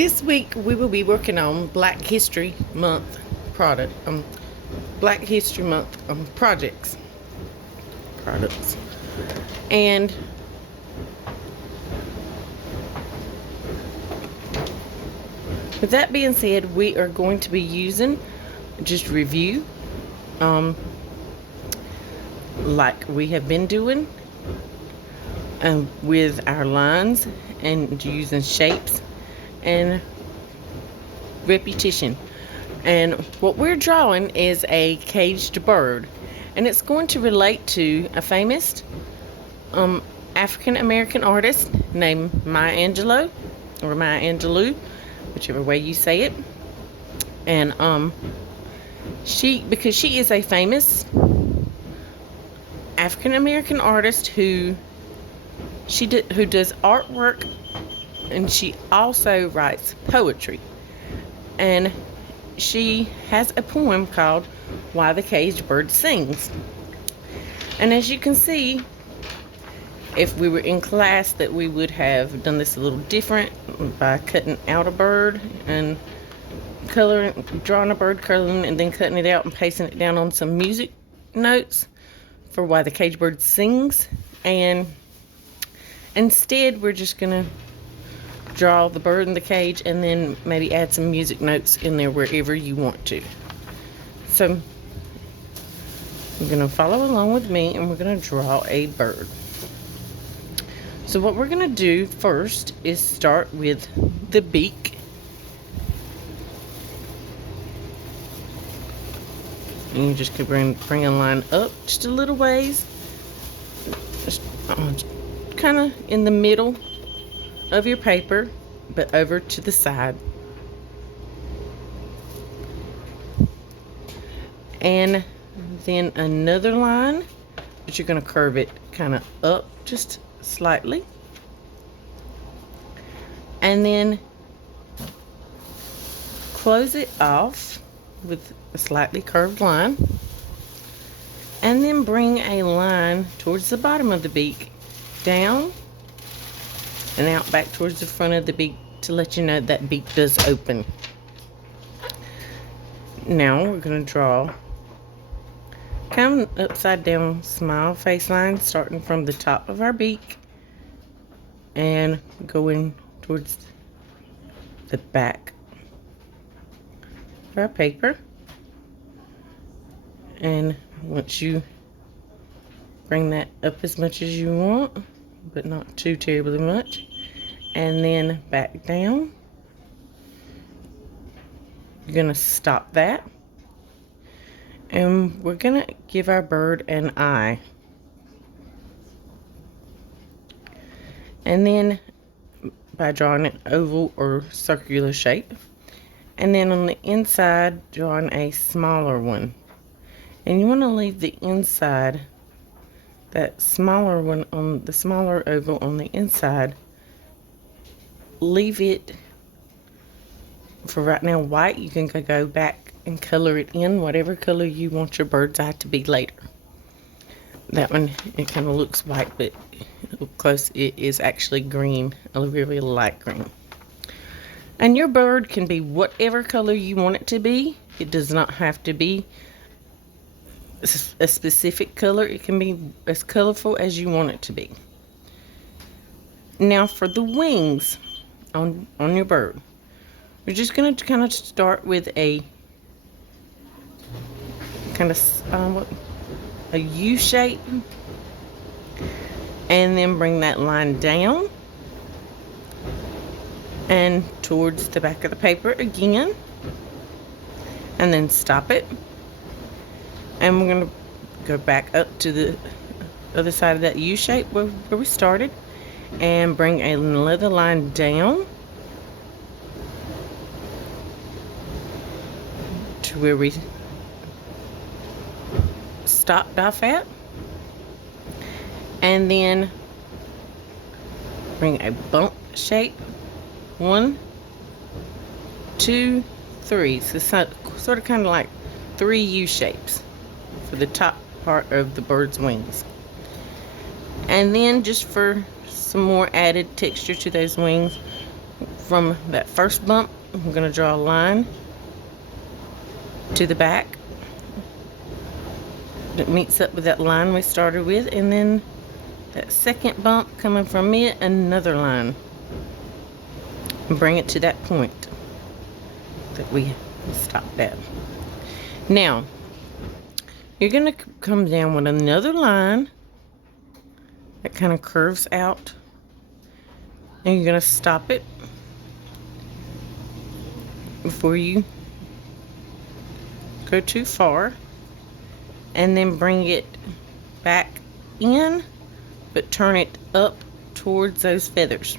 This week we will be working on Black History Month product, Black History Month products. And with that being said, we are going to be using just review, like we have been doing, with our lines and using shapes and repetition. And what we're drawing is a caged bird, and it's going to relate to a famous African American artist named Maya Angelou, or Maya Angelou, whichever way you say it. And because she is a famous African American artist who does artwork, and she also writes poetry. And she has a poem called Why the Caged Bird Sings. And as you can see, if we were in class, that we would have done this a little different by cutting out a bird and drawing a bird, coloring, and then cutting it out and pasting it down on some music notes for Why the Caged Bird Sings. And instead, we're just going to draw the bird in the cage and then maybe add some music notes in there wherever you want to. So you're going to follow along with me, and we're going to draw a bird. So what we're going to do first is start with the beak. And you just can bring a line up just a little ways, just kind of in the middle of your paper, but over to the side. And then another line, but you're going to curve it kind of up just slightly. And then close it off with a slightly curved line. And then bring a line towards the bottom of the beak, down and out back towards the front of the beak, to let you know that beak does open. Now we're going to draw kind of upside down smile face line, starting from the top of our beak and going towards the back of our paper. And once you bring that up as much as you want, but not too terribly much, and then back down, you're gonna stop that, and we're gonna give our bird an eye. And then by drawing an oval or circular shape, and then on the inside drawing a smaller one. And you want to leave the inside, that smaller one, on the smaller oval on the inside, leave it for right now white. You can go back and color it in whatever color you want your bird's eye to be later. That one, it kind of looks white, but up close it is actually green, a really light green. And your bird can be whatever color you want it to be. It does not have to be a specific color. It can be as colorful as you want it to be. Now for the wings on your bird, we're just going to kind of start with a kind of a U shape, and then bring that line down and towards the back of the paper again, and then stop it. And we're going to go back up to the other side of that U shape where we started, and bring another line down to where we stopped off at, and then bring a bump shape. 1, 2, 3. So sort of kind of like 3 U shapes for the top part of the bird's wings. And then just for some more added texture to those wings, from that first bump, I'm going to draw a line to the back that meets up with that line we started with, and then that second bump coming from it, another line, and bring it to that point that we stopped at. Now you're going to come down with another line that kind of curves out, and you're going to stop it before you go too far, and then bring it back in, but turn it up towards those feathers.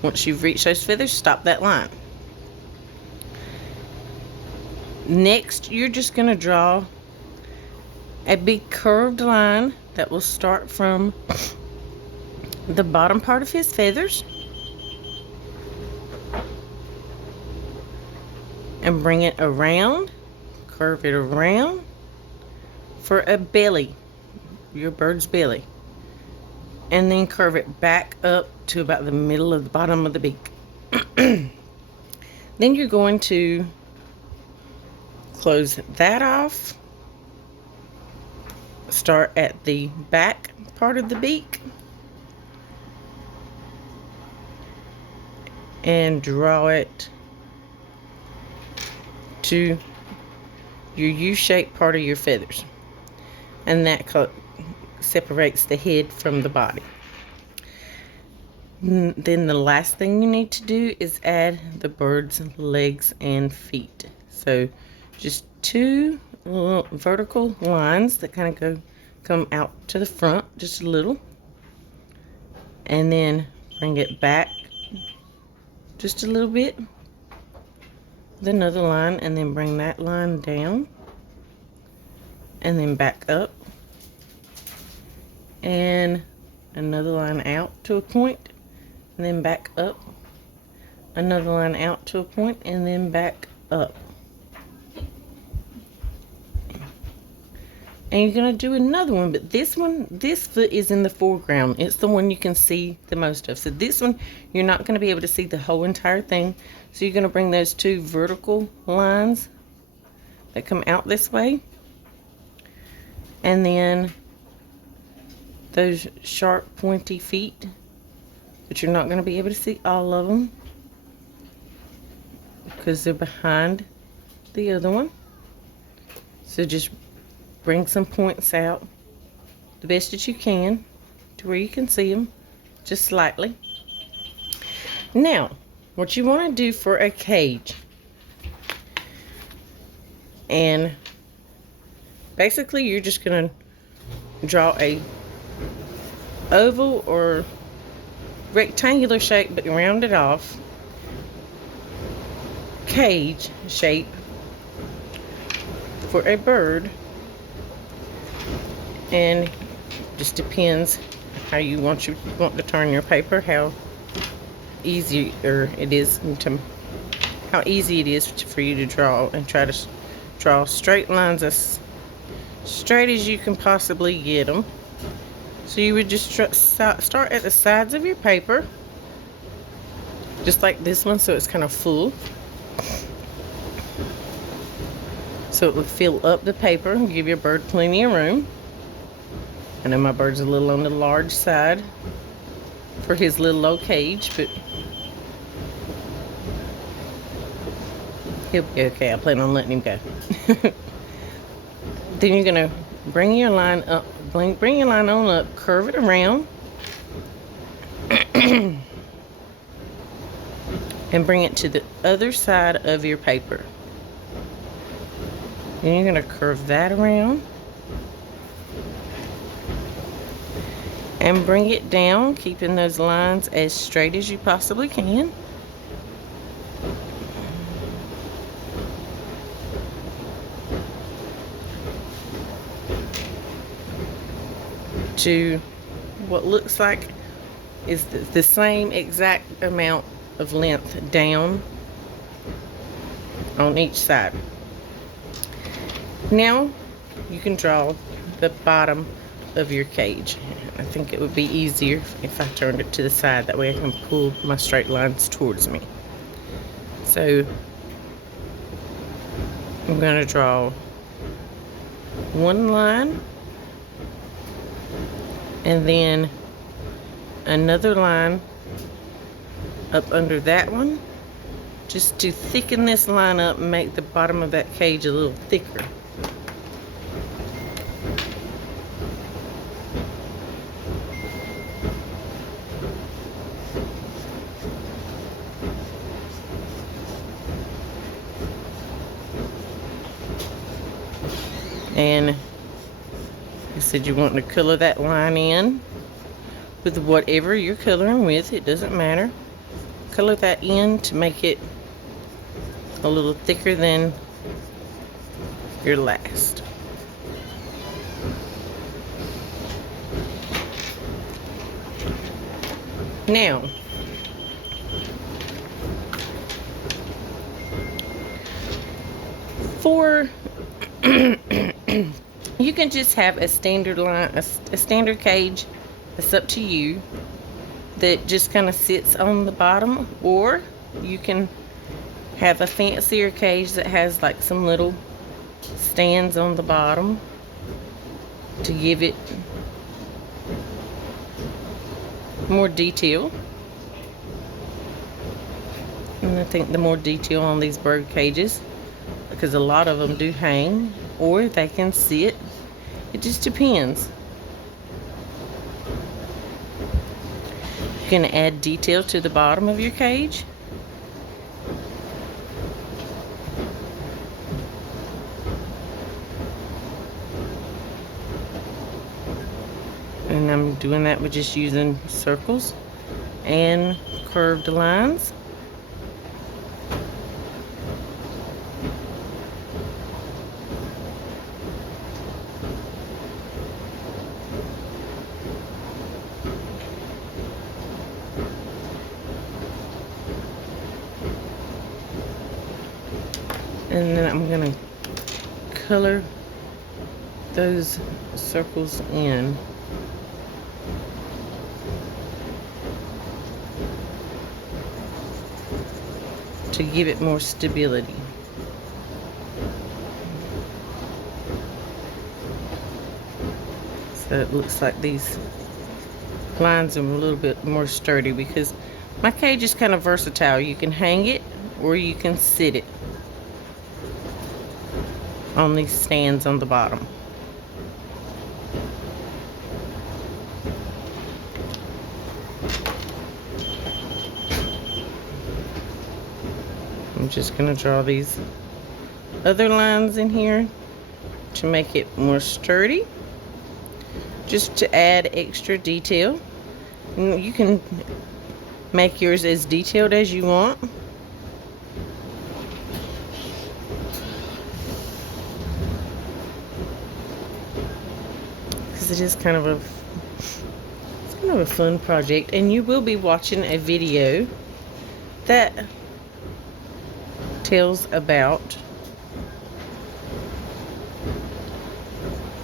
Once you've reached those feathers, stop that line. Next, you're just going to draw a big curved line that will start from the bottom part of his feathers and bring it around, curve it around for a belly, your bird's belly, and then curve it back up to about the middle of the bottom of the beak. Then you're going to close that off, start at the back part of the beak, and draw it to your U-shaped part of your feathers, and that separates the head from the body. Then the last thing you need to do is add the bird's legs and feet. So just two little vertical lines that kind of come out to the front just a little, and then bring it back just a little bit with another line, and then bring that line down, and then back up, and another line out to a point, and then back up, another line out to a point, and then back up. And you're going to do another one, but this foot is in the foreground. It's the one you can see the most of. So this one, you're not going to be able to see the whole entire thing. So you're going to bring those two vertical lines that come out this way, and then those sharp pointy feet, but you're not going to be able to see all of them because they're behind the other one. So just bring some points out the best that you can to where you can see them just slightly. Now, what you want to do for a cage, and basically you're just going to draw a oval or rectangular shape, but round it off, cage shape for a bird. And just depends how you want to turn your paper, how easy it is for you to draw, and try to draw straight lines as straight as you can possibly get them. So you would just start at the sides of your paper, just like this one, so it's kind of full, so it would fill up the paper and give your bird plenty of room. I know my bird's a little on the large side for his little old cage, but he'll be okay. I plan on letting him go. Then you're going to bring your line up, bring your line on up, curve it around, and bring it to the other side of your paper. Then you're going to curve that around and bring it down, keeping those lines as straight as you possibly can. To what looks like is the same exact amount of length down on each side. Now you can draw the bottom of your cage. I think it would be easier if I turned it to the side. That way I can pull my straight lines towards me. So I'm going to draw one line and then another line up under that one, just to thicken this line up and make the bottom of that cage a little thicker. And you said you want to color that line in with whatever you're coloring with, it doesn't matter. Color that in to make it a little thicker than your last. Now, for you can just have a standard line, a standard cage. It's up to you. That just kind of sits on the bottom, or you can have a fancier cage that has like some little stands on the bottom to give it more detail. And I think the more detail on these bird cages, because a lot of them do hang or they can sit, it just depends. You can add detail to the bottom of your cage. And I'm doing that with just using circles and curved lines. And then I'm gonna color those circles in. To give it more stability. So it looks like these lines are a little bit more sturdy, because my cage is kind of versatile. You can hang it or you can sit it on these stands on the bottom. I'm just going to draw these other lines in here to make it more sturdy, just to add extra detail. And you can make yours as detailed as you want. Because it is kind of a fun project, and you will be watching a video that tells about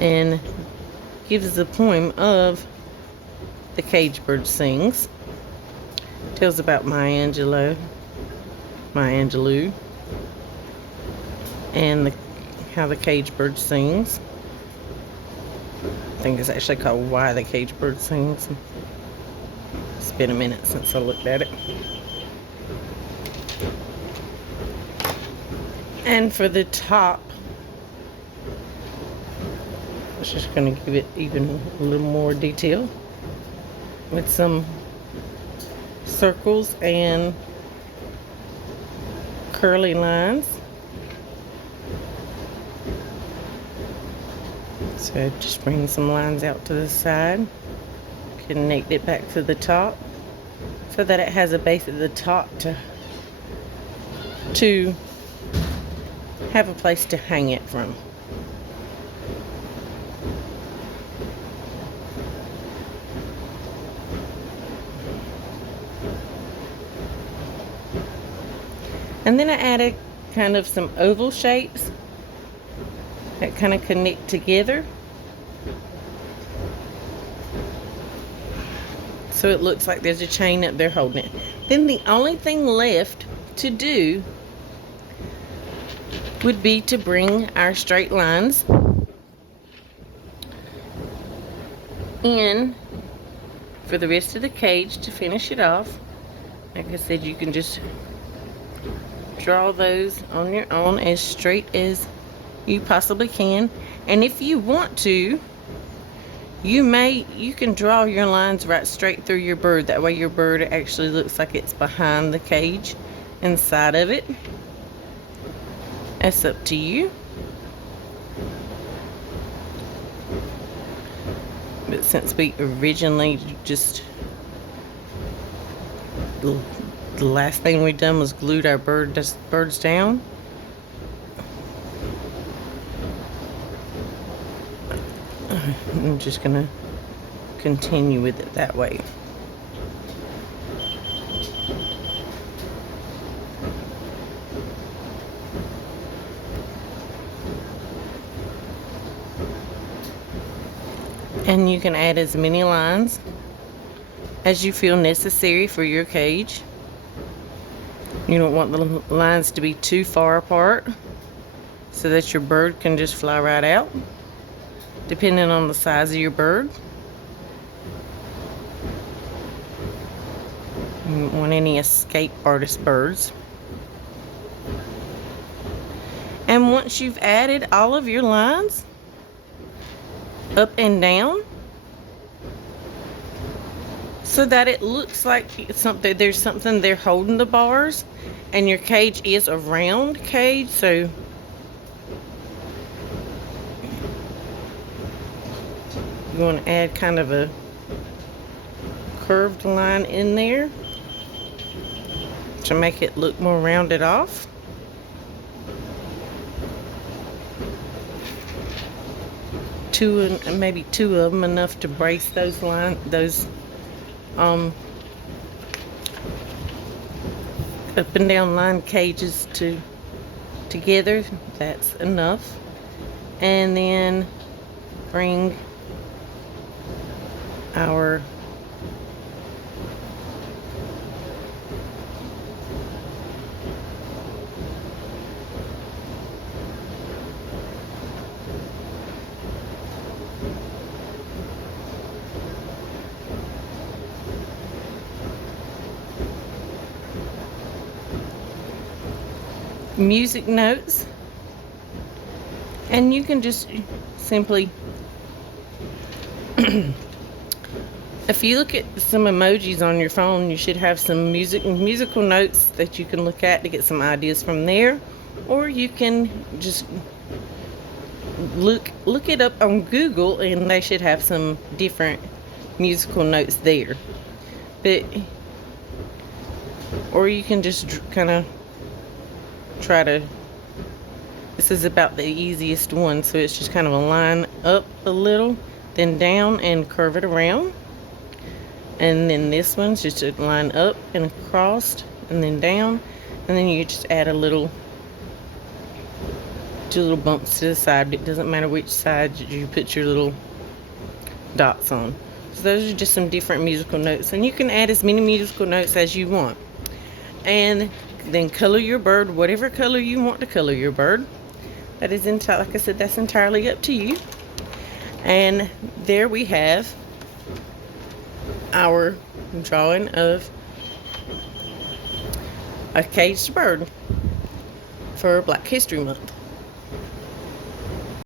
and gives the poem of The Cage Bird Sings. Tells about Maya Angelou, and how the cage bird sings. I think it's actually called Why the Cage Bird Sings. It's been a minute since I looked at it. And for the top, I was just going to give it even a little more detail with some circles and curly lines. So just bring some lines out to the side, connect it back to the top so that it has a base at the top to have a place to hang it from. And then I added kind of some oval shapes that kind of connect together. so it looks like there's a chain up there holding it. Then the only thing left to do would be to bring our straight lines in for the rest of the cage to finish it off. Like I said, you can just draw those on your own as straight as you possibly can. And if you want to, you can draw your lines right straight through your bird. That way your bird actually looks like it's behind the cage inside of it. That's up to you. But since we originally just, the last thing we done was glued our birds down, I'm just gonna continue with it that way. And you can add as many lines as you feel necessary for your cage. You don't want the lines to be too far apart so that your bird can just fly right out, depending on the size of your bird. You don't want any escape artist birds. And once you've added all of your lines up and down so that it looks like there's something there holding the bars, and your cage is a round cage, so you want to add kind of a curved line in there to make it look more rounded off. Maybe two of them, enough to brace those up and down line cages together. That's enough. And then bring our music notes, and you can just simply if you look at some emojis on your phone, you should have some musical notes that you can look at to get some ideas from there, or you can just look it up on Google, and they should have some different musical notes there. Or you can just kind of this is about the easiest one, so it's just kind of a line up a little, then down and curve it around. And then this one's just a line up and across and then down, and then you just add two little bumps to the side. It doesn't matter which side you put your little dots on. So those are just some different musical notes, and you can add as many musical notes as you want. And then color your bird whatever color you want to color your bird. That is like I said, that's entirely up to you. And there we have our drawing of a caged bird for Black History Month.